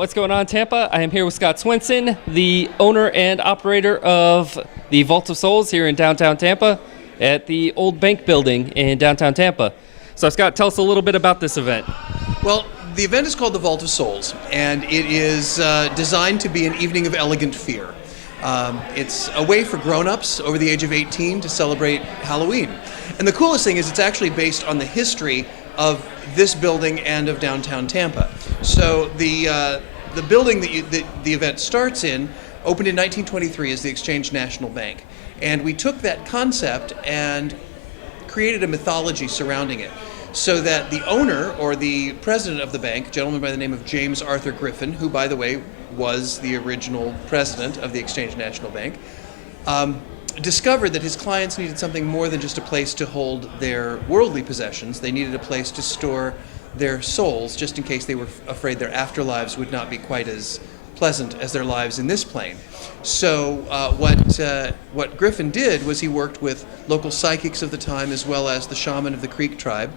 What's going on, Tampa? I am here with Scott Swinson, the owner and operator of the Vault of Souls here in downtown Tampa at the old bank building in downtown Tampa. So, Scott, tell us a little bit about this event. Well, the event is called the Vault of Souls, and it is designed to be an evening of elegant fear. It's a way for grown-ups over the age of 18 to celebrate Halloween. And the coolest thing is it's actually based on the history of this building and of downtown Tampa. So the building that the event starts in opened in 1923 as the Exchange National Bank. And we took that concept and created a mythology surrounding it, so that the owner or the president of the bank, a gentleman by the name of James Arthur Griffin, who, by the way, was the original president of the Exchange National Bank, discovered that his clients needed something more than just a place to hold their worldly possessions. They needed a place to store their souls, just in case they were afraid their afterlives would not be quite as pleasant as their lives in this plane. So what Griffin did was he worked with local psychics of the time as well as the shaman of the Creek tribe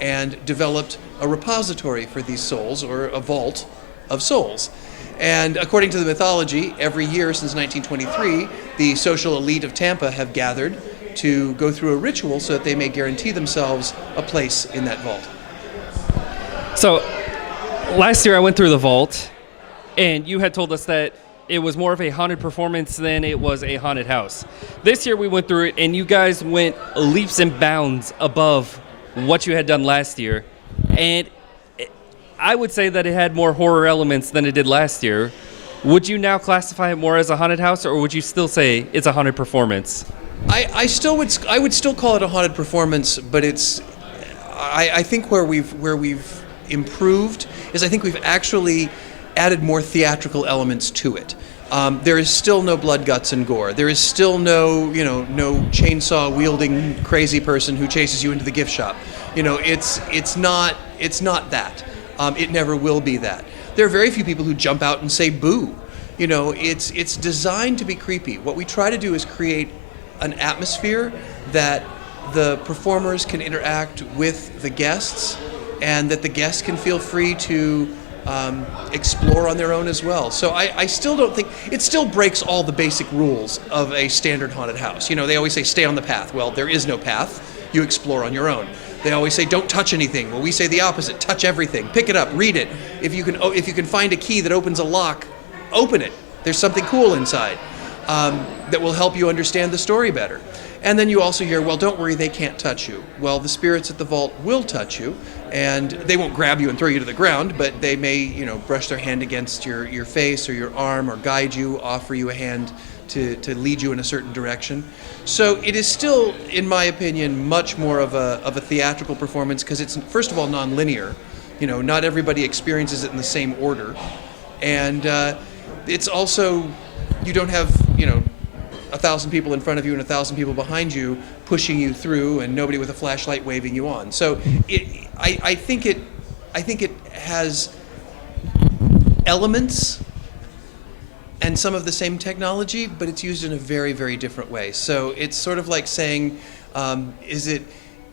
and developed a repository for these souls, or a vault of souls. And according to the mythology, every year since 1923, the social elite of Tampa have gathered to go through a ritual so that they may guarantee themselves a place in that vault. So, last year I went through the vault, and you had told us that it was more of a haunted performance than it was a haunted house. This year we went through it, and you guys went leaps and bounds above what you had done last year. And I would say that it had more horror elements than it did last year. Would you now classify it more as a haunted house, or would you still say it's a haunted performance? I would still call it a haunted performance, but I think where we've improved is I think we've actually added more theatrical elements to it. There is still no blood, guts, and gore. There is still no chainsaw wielding crazy person who chases you into the gift shop. It's not that. It never will be that. There are very few people who jump out and say boo. It's designed to be creepy. What we try to do is create an atmosphere that the performers can interact with the guests, and that the guests can feel free to explore on their own as well. So I still don't think, it still breaks all the basic rules of a standard haunted house. They always say stay on the path. Well, there is no path. You explore on your own. They always say don't touch anything. Well, we say the opposite. Touch everything. Pick it up. Read it. If you can find a key that opens a lock, open it. There's something cool inside that will help you understand the story better. And then you also hear, well, don't worry, they can't touch you. Well, the spirits at the vault will touch you, and they won't grab you and throw you to the ground, but they may, brush their hand against your face or your arm, or guide you, offer you a hand to lead you in a certain direction. So it is still, in my opinion, much more of a theatrical performance, because it's, first of all, non-linear. Not everybody experiences it in the same order. And it's also, you don't have, 1,000 people in front of you and 1,000 people behind you pushing you through, and nobody with a flashlight waving you on. So I think it has elements and some of the same technology, but it's used in a very, very different way. So it's sort of like saying, is it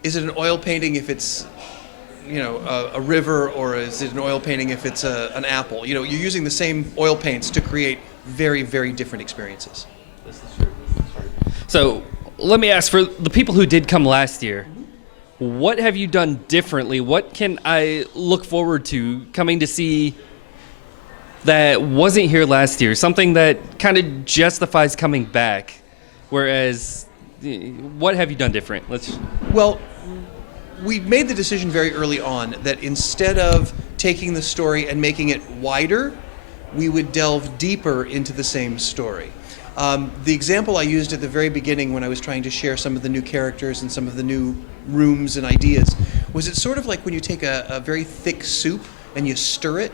an oil painting if it's a river, or is it an oil painting if it's an apple? You're using the same oil paints to create very, very different experiences. This is true. So let me ask, for the people who did come last year, what have you done differently? What can I look forward to coming to see that wasn't here last year? Something that kind of justifies coming back. Whereas, what have you done different? Well, we made the decision very early on that instead of taking the story and making it wider, we would delve deeper into the same story. The example I used at the very beginning when I was trying to share some of the new characters and some of the new rooms and ideas was, it's sort of like when you take a very thick soup and you stir it.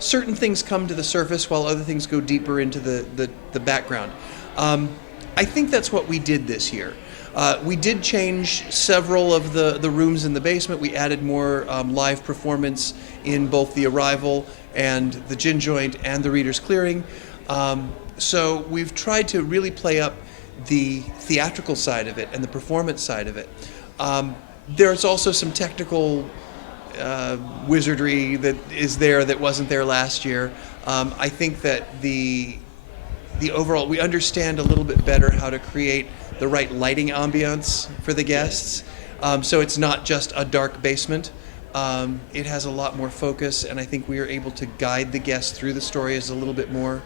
Certain things come to the surface while other things go deeper into the background. I think that's what we did this year. We did change several of the rooms in the basement. We added more live performance in both the Arrival and the Gin Joint and the Reader's Clearing. So we've tried to really play up the theatrical side of it and the performance side of it. There's also some technical wizardry that is there that wasn't there last year. I think that the overall, we understand a little bit better how to create the right lighting ambiance for the guests. So it's not just a dark basement. It has a lot more focus, and I think we are able to guide the guests through the stories a little bit more.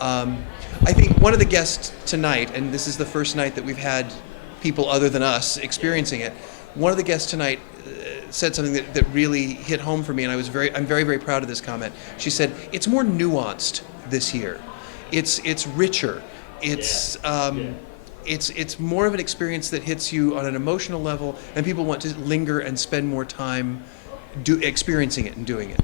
I think one of the guests tonight, and this is the first night that we've had people other than us experiencing it, one of the guests tonight said something that really hit home for me, and I'm very, very proud of this comment. She said, "It's more nuanced this year. It's richer. It's more of an experience that hits you on an emotional level, and people want to linger and spend more time experiencing it and doing it."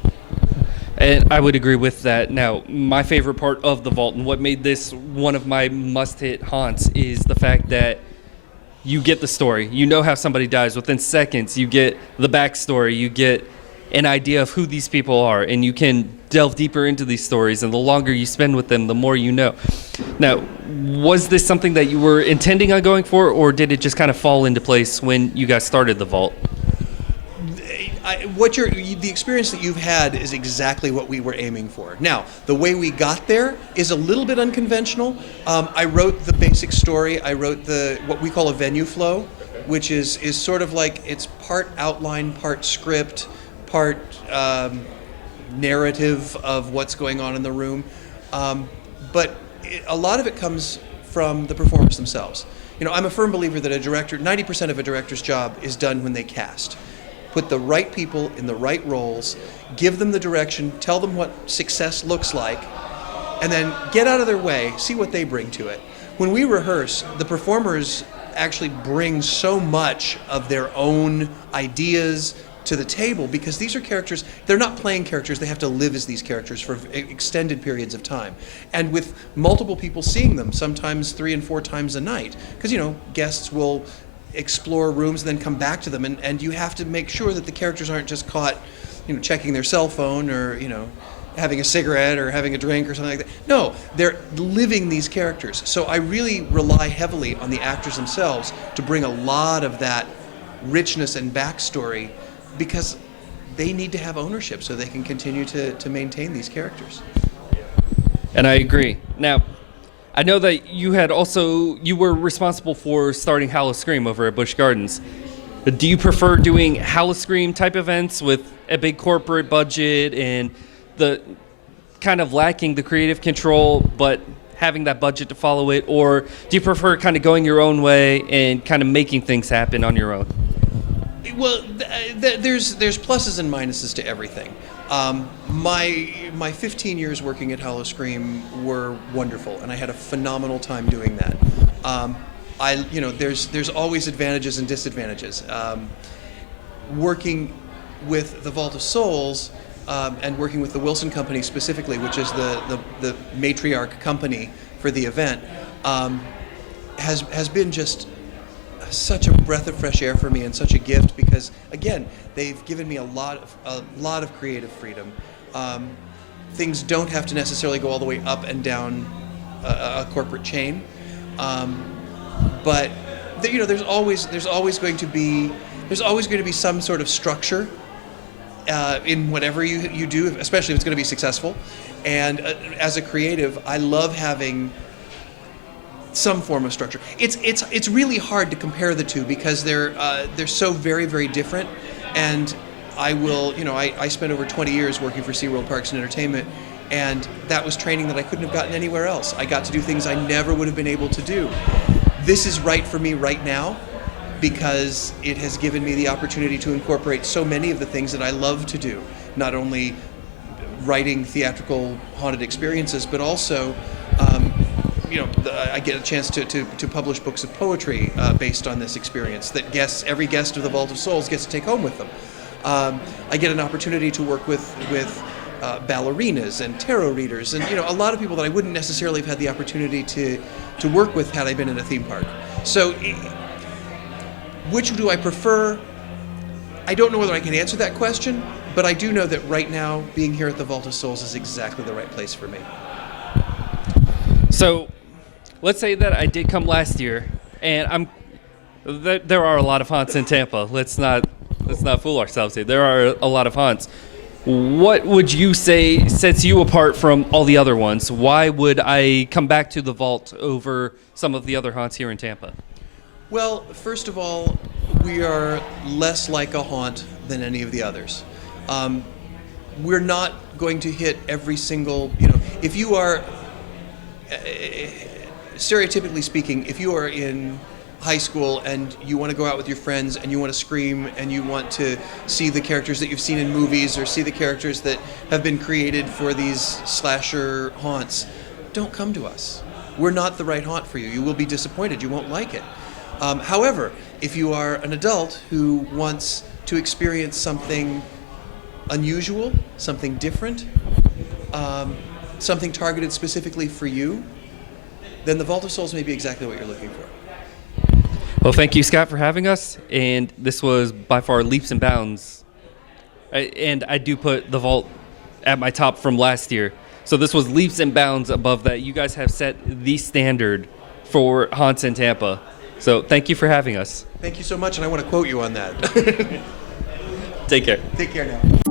And I would agree with that. Now, my favorite part of the vault and what made this one of my must-hit haunts is the fact that you get the story. You know how somebody dies within seconds. You get the backstory. You get an idea of who these people are, and you can delve deeper into these stories, and the longer you spend with them, the more you know. Now, was this something that you were intending on going for, or did it just kind of fall into place when you guys started the vault? The experience that you've had is exactly what we were aiming for. Now, the way we got there is a little bit unconventional. I wrote the basic story. I wrote what we call a venue flow, which is sort of like it's part outline, part script, part narrative of what's going on in the room. But a lot of it comes from the performers themselves. You know, I'm a firm believer that 90% of a director's job is done when they cast. Put the right people in the right roles, give them the direction, tell them what success looks like, and then get out of their way, see what they bring to it. When we rehearse, the performers actually bring so much of their own ideas to the table because these are characters, they're not playing characters, they have to live as these characters for extended periods of time. And with multiple people seeing them, sometimes 3 and 4 times a night, because, you know, guests will explore rooms and then come back to them, and you have to make sure that the characters aren't just caught, you know, checking their cell phone or, you know, having a cigarette or having a drink or something like that. No, they're living these characters. So I really rely heavily on the actors themselves to bring a lot of that richness and backstory because they need to have ownership so they can continue to maintain these characters. And I agree. Now, I know that you were responsible for starting Howl Scream over at Busch Gardens. Do you prefer doing Howl Scream type events with a big corporate budget and the kind of lacking the creative control, but having that budget to follow it? Or do you prefer kind of going your own way and kind of making things happen on your own? Well, there's pluses and minuses to everything. My 15 years working at Hollow Scream were wonderful, and I had a phenomenal time doing that. There's always advantages and disadvantages. Working with the Vault of Souls and working with the Wilson Company specifically, which is the matriarch company for the event, has been just such a breath of fresh air for me and such a gift because, again, they've given me a lot of creative freedom. Things don't have to necessarily go all the way up and down a corporate chain, but there's always going to be some sort of structure in whatever you do, especially if it's going to be successful. And as a creative, I love having some form of structure. It's really hard to compare the two because they're so very, very different. And I spent over 20 years working for SeaWorld Parks and Entertainment, and that was training that I couldn't have gotten anywhere else. I got to do things I never would have been able to do. This is right for me right now because it has given me the opportunity to incorporate so many of the things that I love to do, not only writing theatrical haunted experiences, but also I get a chance to publish books of poetry based on this experience that every guest of the Vault of Souls gets to take home with them. I get an opportunity to work with ballerinas and tarot readers and a lot of people that I wouldn't necessarily have had the opportunity to work with had I been in a theme park. So which do I prefer? I don't know whether I can answer that question, but I do know that right now being here at the Vault of Souls is exactly the right place for me. So let's say that I did come last year, and there are a lot of haunts in Tampa. Let's not let's not fool ourselves here. There are a lot of haunts. What would you say sets you apart from all the other ones? Why would I come back to the vault over some of the other haunts here in Tampa? Well, first of all, we are less like a haunt than any of the others. We're not going to hit every single, if you are, stereotypically speaking, if you are in high school and you want to go out with your friends and you want to scream and you want to see the characters that you've seen in movies or see the characters that have been created for these slasher haunts, don't come to us. We're not the right haunt for you. You will be disappointed. You won't like it. However, if you are an adult who wants to experience something unusual, something different, something targeted specifically for you, then the Vault of Souls may be exactly what you're looking for. Well, thank you, Scott, for having us. And this was by far leaps and bounds. And I do put the vault at my top from last year. So this was leaps and bounds above that. You guys have set the standard for haunts in Tampa. So thank you for having us. Thank you so much, and I want to quote you on that. Take care. Take care now.